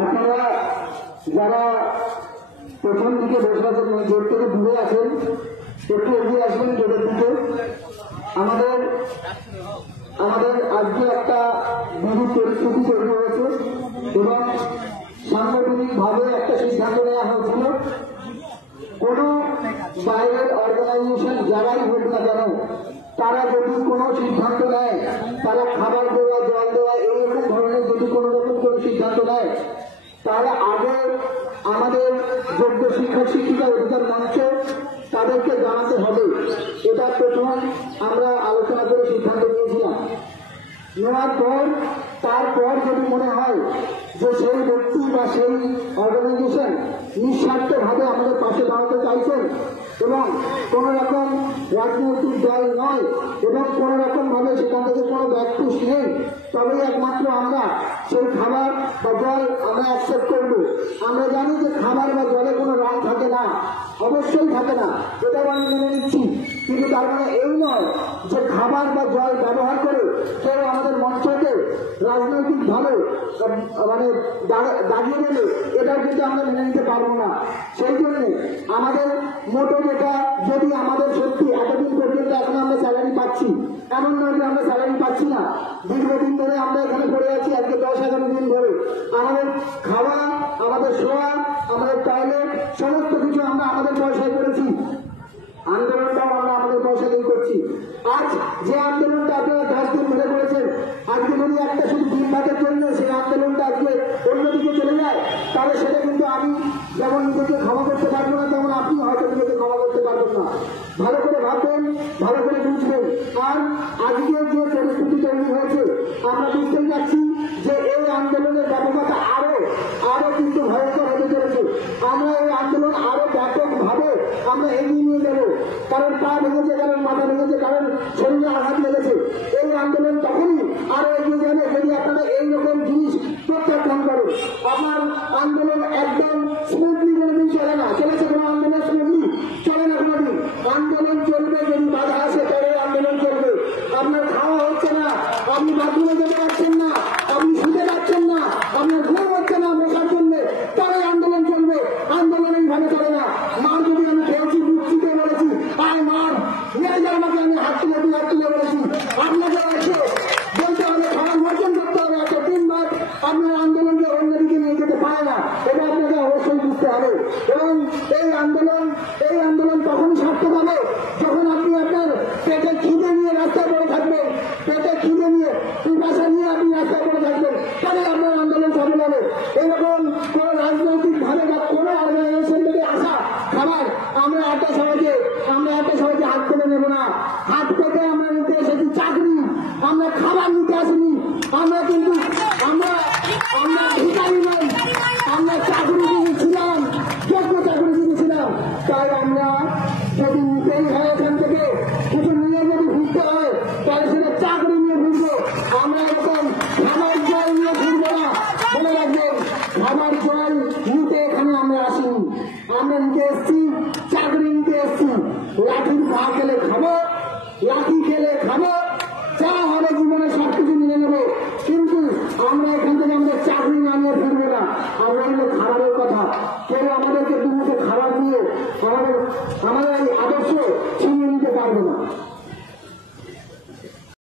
আপনারা যারা প্রথম দিকে বসে আছেন, মানে গেট থেকে দূরে আছেন, একটু এগিয়ে আসবেন গেটের দিকে। আমাদের আজকে একটা বিধি পরিস্থিতি তৈরি হয়েছে এবং সাংগঠনিকভাবে একটা সিদ্ধান্ত নেওয়া হয়েছিল, কোন বাইরের অর্গানাইজেশন যারাই হোক না কেন, তারা যদি কোনো সিদ্ধান্ত নেয়, তারা খাবার দেওয়া, জল দেওয়া, এইরকম ধরনের যদি কোনো রকম কোনো সিদ্ধান্ত নেয়, তাহলে আগে আমাদের যোগ্য শিক্ষক শিক্ষিকা অধিকার মঞ্চ তাদেরকে জানাতে হবে। এটা প্রথম আমরা আলোচনা করে সিদ্ধান্ত নিয়েছিলাম। নেওয়ার পর তারপর যদি মনে হয় যে সেই ব্যক্তি বা সেই অর্গানাইজেশন নিঃস্বার্থভাবে আমাদের পাশে দাঁড়াতে চাইছেন এবং কোন রকম রাজনৈতিক দল নয় এবং কোন রকম ভাবে সেখান থেকে কোনো ব্যাকপুশ নেই, তবেই একমাত্র আমরা সেই খাবার বা জল আমরা অ্যাকসেপ্ট করবো। আমরা জানি যে খাবার বা জলে কোনো রং থাকে না, অবশ্যই থাকে না, এটাও আমি মেনে নিচ্ছি, কিন্তু তার মানে এই নয় যে খাবার বা জল ব্যবহার করে কেউ আমাদের মঞ্চকে রাজনৈতিকভাবে মানে দাগিয়ে দেবে, এটাও কিন্তু আমরা মেনে নিতে পারবো না। সেই জন্য আমাদের মোটো যেটা, যদি আমাদের সত্যি এতদিন পর্যন্ত এখন আমরা স্যালারি পাচ্ছি, এমন নয় যে আমরা স্যালারি পাচ্ছি না, দীর্ঘদিন ধরে আমরা এখানে পড়ে আছি, আজকে 10-11 দিন ধরে আমাদের খাওয়া, আমাদের শোয়া, আমাদের টয়লেট, সমস্ত কিছু আমরা আমাদের পয়সায় করেছি, আন্দোলনটাও আমরা আমাদের পয়সা দিয়ে করছি। আজ যে আন্দোলনটা আপনারা 10 দিন ধরে করেছেন, আজকে যদি একটা শুধু দিন ভাতের জন্য সেই আন্দোলনটা আজকে অন্যদিকে চলে যায়, তাহলে সেটা কিন্তু আমি যেমন নিজেকে ক্ষমা করতে পারবো না, তেমন আপনি হয়তো নিজেকে ক্ষমা করতে পারবেন না। ভালো করে ভাববেন, ভালো করে বুঝবেন। আর আজকে যে পরিস্থিতি তৈরি হয়েছে, আমরা বুঝতেই পারছি যে এই আন্দোলনের ব্যাপকতা আরো কিন্তু ভয়ঙ্কর হতে চলেছে। আমরা এই আন্দোলন আরো ব্যাপকভাবে আমরা এগিয়ে নিয়ে যাবো, কারণ পা ভেঙেছে, কারণ মাথা ভেঙেছে, কারণ শরীরে আঘাত লেগেছে। এই আন্দোলন তখনই আরো এগিয়ে যাবে যদি আপনারা এইরকম জিনিস প্রত্যাখ্যান করেন। আমার আন্দোলন একদম স্মুথলি কোনোদিন চলে না, চলেছে কোনো আন্দোলন স্মুথলি চলে না কোনোদিন। আন্দোলন চলবে, যদি বাধা আসে তবে আন্দোলন চলবে। আপনার খাওয়া হচ্ছে না, আপনি বাথরুমে যেতে পারছেন না, আপনি শুতে পারছেন না, আপনার ঘুম হচ্ছে না বসার জন্য, তবে আন্দোলন চলবে। আন্দোলন এইভাবে চলে না। মার যদি আমি খেয়েছি, মুক্তিতে বলেছি, আয় মার নিয়ে যাও আমাকে, আমি হাত তুলে বলেছি, আপনাকে আছে বলতে হবে, খাবার বর্জন করতে হবে। এত 3 মাস আপনার আন্দোলনকে অন্যদিকে নিয়ে যেতে পারে না, এটা আপনাকে অবশ্যই বুঝতে হবে। এবং এই আন্দোলন তখনই সার্থক হবে যখন আপনি আপনার পেটে খিদে নিয়ে রাস্তায় পড়ে থাকবেন, পেটে খিদে নিয়ে পিপাসা নিয়ে আপনি রাস্তায় পড়ে থাকবেন, তবে আপনার আন্দোলন সফল হবে। এরকম কোন রাজনৈতিক ভাবে বা কোন অর্গানাইজেশন থেকে আসা খাবার আমরা একটা সমাজে হাত করে নেব না। হাত পেতে আমরা নিতে এসেছি চাকরি, আমরা খাবার নিতে আসিনি। আমরা কিন্তু আমরা ভিখারি নই, আমরা চাকরিজীবী ছিলাম, যোগ্য চাকরিজীবী ছিলাম। তাই আমরা যদি নিতেই হয় এখান থেকে কিছু নিয়ে যদি ঘুরতে হয়, তাহলে সেটা চাকরি নিয়ে ঘুরবো। আমরা এরকম খাবার জল নিয়ে ঘুরবো না। বলে রাখবেন, খাবার জল নিতে এখানে আমরা আসিনি, আমরা নিতে এসছি চাকরি নিতে এসছি। লাঠির পা খেলে খাবো, লাঠি খেলে খাবো, যা হবে জীবনে সবকিছু নিয়ে নেবো, কিন্তু আমরা এখান থেকে আমাদের চাকরি না নিয়ে ফিরবো না। আমরা হলো খাবারের কথা, কেউ আমাদেরকে দুমুঠো খাবার দিয়ে আমাদের এই আদর্শ